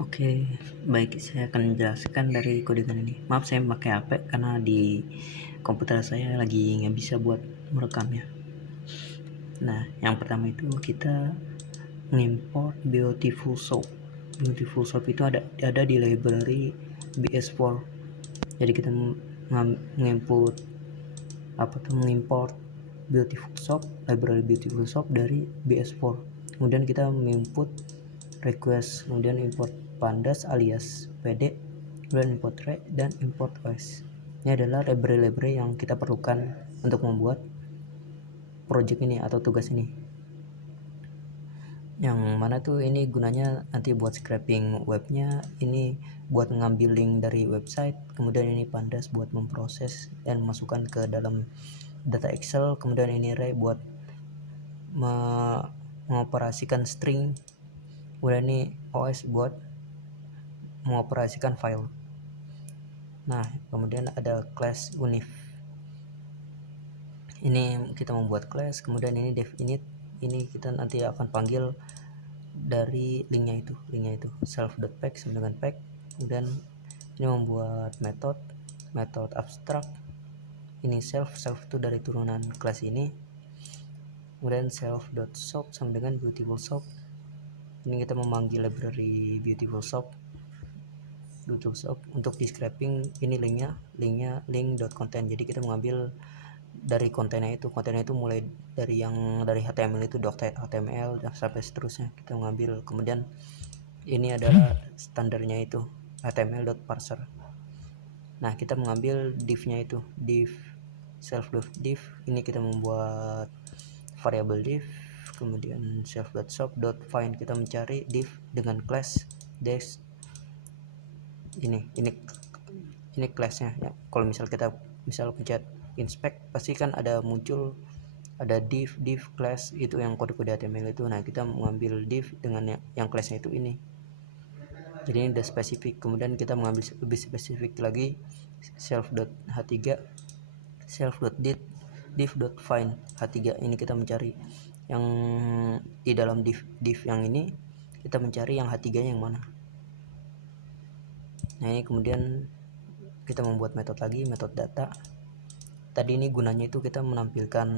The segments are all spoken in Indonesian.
Oke, baik, saya akan menjelaskan dari codingan ini. Maaf saya memakai HP karena di komputer saya lagi nggak bisa buat merekamnya. Nah, yang pertama itu kita mengimport Beautiful Soap. Beautiful Soap itu ada di library BS4. Jadi kita mengimport mengimport Beautiful Soap, library Beautiful Soap dari BS4. Kemudian kita menginput request, kemudian import pandas alias pd, kemudian import re dan import os. Ini adalah library yang kita perlukan untuk membuat project ini atau tugas ini, yang mana tuh ini gunanya nanti buat scraping webnya, ini buat ngambil link dari website, kemudian ini pandas buat memproses dan masukkan ke dalam data Excel, kemudian ini re buat mengoperasikan string, kemudian ini os buat mengoperasikan file. Nah, kemudian ada class unif. Ini kita membuat class, kemudian ini dev init, ini kita nanti akan panggil dari linknya itu self.pack sama dengan pack. Kemudian ini membuat metode abstrak. Ini self itu dari turunan kelas ini. Kemudian self.shop sama dengan beautiful shop. Ini kita memanggil library beautiful shop untuk di scraping. Ini linknya link.content. Jadi kita mengambil dari kontennya itu mulai dari yang dari HTML itu .html sampai seterusnya kita mengambil. Kemudian ini adalah standarnya itu html.parser. Nah, kita mengambil div-nya itu div self.div. Ini kita membuat variable div, kemudian self.shop.find kita mencari div dengan class des. Ini classnya ya. Kalau misal kita pencet inspect, pasti kan ada muncul ada div class itu yang kode-kode HTML itu. Nah, kita mengambil div dengan yang classnya itu ini. Jadi ini udah spesifik. Kemudian kita mengambil lebih spesifik lagi self.h3 self.div.find h3. Ini kita mencari yang di dalam div yang ini, kita mencari yang h3 nya yang mana. Nah, ini kemudian kita membuat metode lagi, metode data. Tadi ini gunanya itu kita menampilkan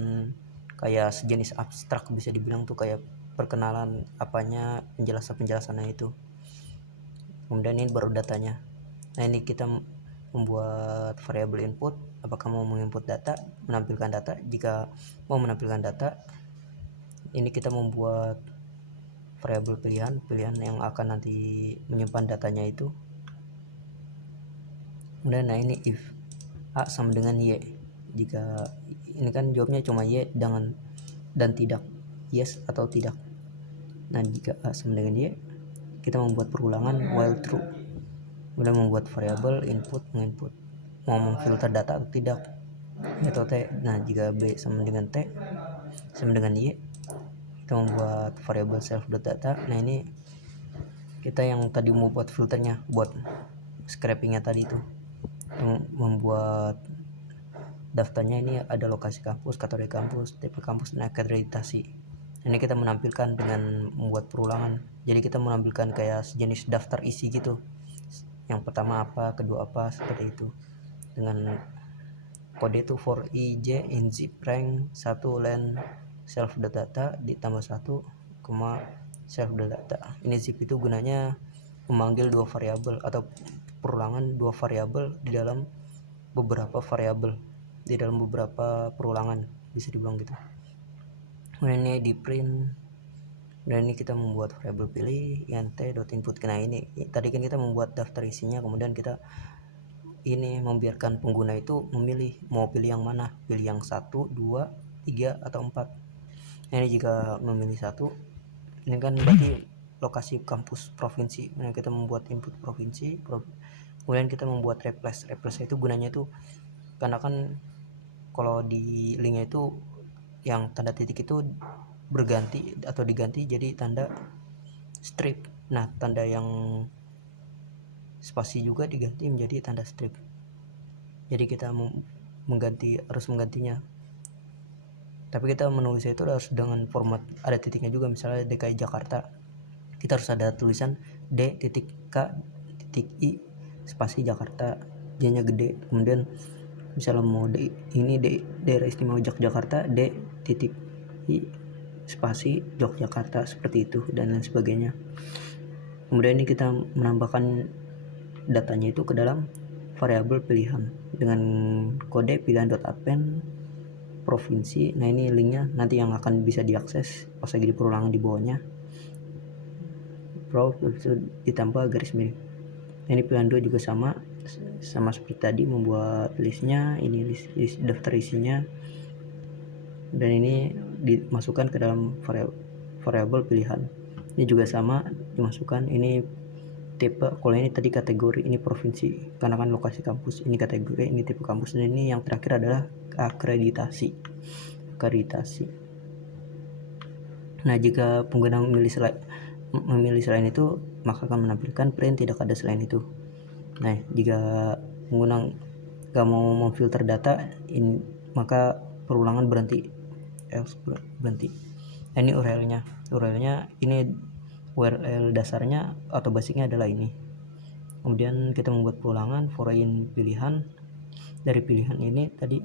kayak sejenis abstrak, bisa dibilang tuh kayak perkenalan apanya, penjelasannya itu. Kemudian ini baru datanya. Nah, ini kita membuat variable input, apakah mau menginput data, menampilkan data. Jika mau menampilkan data, ini kita membuat variable pilihan yang akan nanti menyimpan datanya itu. Kemudian nah, ini if a sama dengan y, jika ini kan jawabnya cuma y dan tidak, yes atau tidak. Nah, jika a sama dengan y, kita membuat perulangan while true. Kemudian membuat variabel input menginput mau memfilter data atau tidak, atau t. Nah, jika b sama dengan t sama dengan y, kita membuat variabel self.data. Nah, ini kita yang tadi mau buat filternya, buat scrapingnya tadi itu, membuat daftarnya. Ini ada lokasi kampus, kategori kampus, tipe kampus, dan akreditasi. Ini kita menampilkan dengan membuat perulangan. Jadi kita menampilkan kayak sejenis daftar isi gitu, yang pertama apa, kedua apa, seperti itu. Dengan kode itu for ij in zip rank 1 len self.data ditambah 1, self.data. Ini zip itu gunanya memanggil dua variabel atau perulangan dua variabel di dalam beberapa variabel, di dalam beberapa perulangan, bisa dibilang gitu. Kemudian ini di print, dan ini kita membuat variabel pilih int.input. Nah, ini tadi kan kita membuat daftar isinya, kemudian kita ini membiarkan pengguna itu memilih mau pilih yang mana, pilih yang 1, 2, 3 atau 4. Nah, ini jika memilih 1, ini kan berarti lokasi kampus provinsi. Nah, kita membuat input provinsi, kemudian kita membuat replace itu gunanya itu karena kan kalau di linknya itu yang tanda titik itu berganti atau diganti jadi tanda strip. Nah, tanda yang spasi juga diganti menjadi tanda strip. Jadi kita harus menggantinya. Tapi kita menulisnya itu harus dengan format ada titiknya juga. Misalnya DKI Jakarta, kita harus ada tulisan D titik K titik I spasi Jakarta, J nya gede. Kemudian misalnya mau ini daerah istimewa Yogyakarta, D titik I spasi Yogyakarta, seperti itu dan lain sebagainya. Kemudian ini kita menambahkan datanya itu ke dalam variabel pilihan dengan kode pilihan.append provinsi. Nah ini linknya nanti yang akan bisa diakses pas lagi di perulangan di bawahnya, itu ditambah garis miring. Nah, ini pilihan 2 juga sama seperti tadi, membuat listnya, ini list daftar isinya, dan ini dimasukkan ke dalam variabel pilihan. Ini juga sama dimasukkan, ini tipe, kalau ini tadi kategori, ini provinsi karena kan lokasi kampus, ini kategori, ini tipe kampus, dan ini yang terakhir adalah akreditasi. Nah jika pengguna memilih selain itu, maka akan menampilkan print tidak ada selain itu. Nah jika pengguna gak mau memfilter data maka perulangan berhenti. Nah ini URL-nya ini URL dasarnya atau basicnya adalah ini. Kemudian kita membuat perulangan foreign pilihan. Dari pilihan ini tadi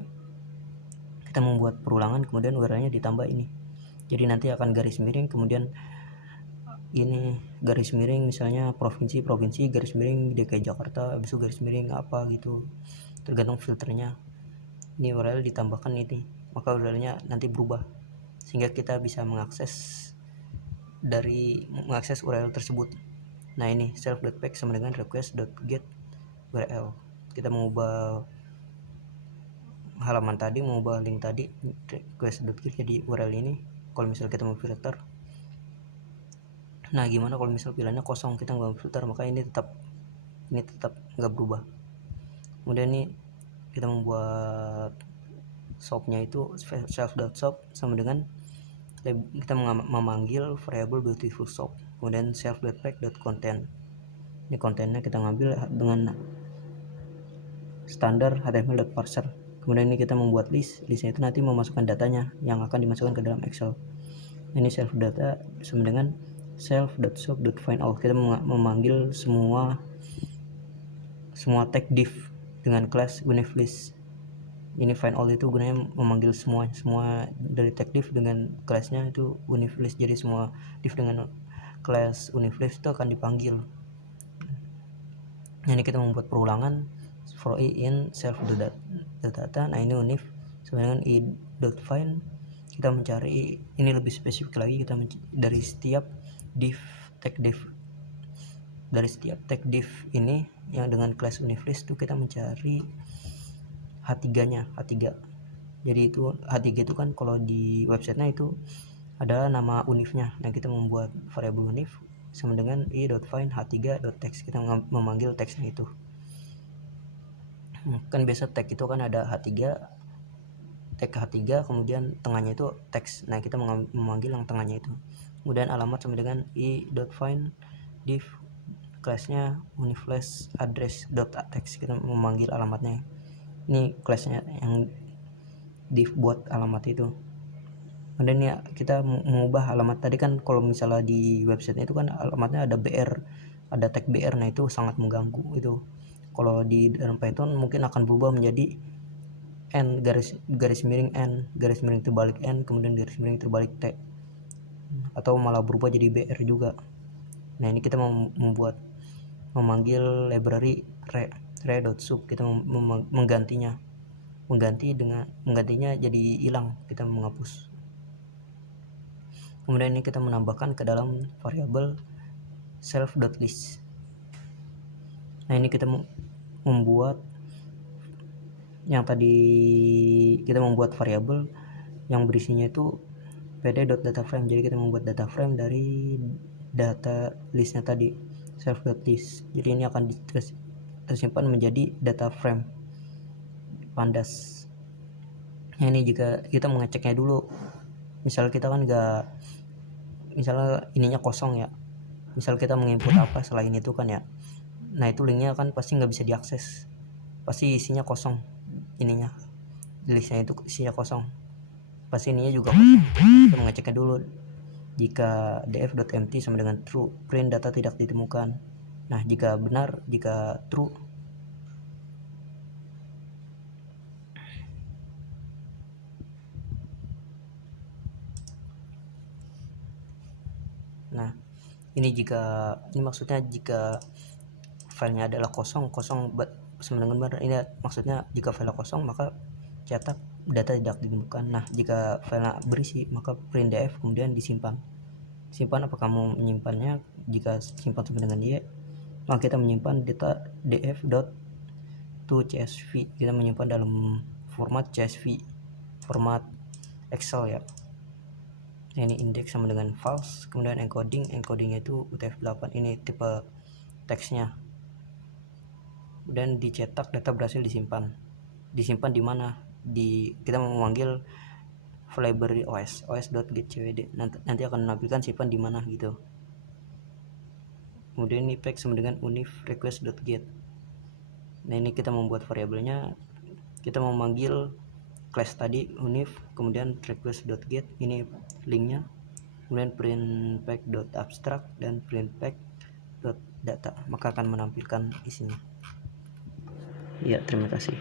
kita membuat perulangan, kemudian URL-nya ditambah ini. Jadi nanti akan garis miring, kemudian ini garis miring misalnya provinsi garis miring DKI Jakarta, habis itu garis miring apa gitu, tergantung filternya. Ini URL ditambahkan ini, maka URL-nya nanti berubah sehingga kita bisa mengakses URL tersebut. Nah ini self.pack sama dengan request.get URL. Kita mengubah halaman tadi, mengubah link tadi request.get jadi URL ini kalau misal kita mau filter. Nah gimana kalau misal pilihannya kosong, kita nggak mau filter, maka ini tetap nggak berubah. Kemudian ini kita membuat shopnya itu self.shop sama dengan kita memanggil variabel beautiful shop, kemudian self.pack.content. Ini kontennya kita ngambil dengan standar html.parser. Kemudian ini kita membuat listnya itu nanti memasukkan datanya yang akan dimasukkan ke dalam Excel. Ini self data sama dengan self.shop.findAll. Kita memanggil semua tag div dengan kelas uniflist. Ini findAll itu gunanya memanggil semua dari tag div dengan kelasnya itu uniflist. Jadi semua div dengan kelas uniflist itu akan dipanggil. Ini kita membuat perulangan for i in self.data. Nah ini unif sama dengan i.find. Kita mencari, ini lebih spesifik lagi, kita dari setiap tag div ini yang dengan kelas uniflist itu kita mencari H3-nya. Jadi itu H3 itu kan kalau di websitenya itu adalah nama unifnya. Nah kita membuat variabel unif sama dengan i.find h3.text. Kita memanggil teksnya itu. Kan biasa tag itu kan ada tag H3, kemudian tengahnya itu teks. Nah kita memanggil yang tengahnya itu. Kemudian alamat sama dengan i.find div kelasnya uniflist address.text. Kita memanggil alamatnya. Ini kelasnya yang div buat alamat itu. Kemudian ya kita mengubah alamat tadi kan, kalau misalnya di website itu kan alamatnya ada BR, ada tag BR. Nah itu sangat mengganggu itu. Kalau di dalam Python mungkin akan berubah menjadi n garis miring n garis miring terbalik n kemudian garis miring terbalik t, atau malah berubah jadi BR juga. Nah ini kita memanggil library re.sub. Kita menggantinya jadi hilang, kita menghapus. Kemudian ini kita menambahkan ke dalam variabel self.list. Nah ini kita membuat yang tadi kita membuat variabel yang berisinya itu pd.dataframe. Jadi kita membuat data frame dari data listnya tadi self.list. Jadi ini akan tersimpan menjadi data frame pandas. Nah ini jika kita mengeceknya dulu, misal kita kan misalnya ininya kosong ya, misal kita menginput apa selain itu kan ya, nah itu linknya kan pasti nggak bisa diakses, pasti isinya kosong. Ininya listnya itu isinya kosong, pasti ininya juga kosong. Kita mengeceknya dulu Jika df.empty sama dengan true, print data tidak ditemukan. Nah, jika benar, jika true, nah ini maksudnya jika filenya adalah kosong sama dengan benar. Ini maksudnya jika file kosong maka cetak data tidak ditemukan. Nah, jika filenya berisi maka print df kemudian simpan apakah kamu menyimpannya. Jika simpan sama dengan y, maka kita menyimpan data df.toCSV, kita menyimpan dalam format CSV, format Excel ya. Ini indeks sama dengan false, kemudian encodingnya itu UTF-8, ini tipe teksnya. Kemudian dicetak, data berhasil disimpan di mana, kita memanggil library os.getCwd, nanti akan menampilkan simpan di mana gitu. Kemudian ini pack sama dengan unif request.get. Nah, ini kita membuat variabelnya, kita memanggil class tadi unif, kemudian request.get, ini linknya, kemudian print pack.abstract dan print pack.data, maka akan menampilkan isinya. Ya, terima kasih.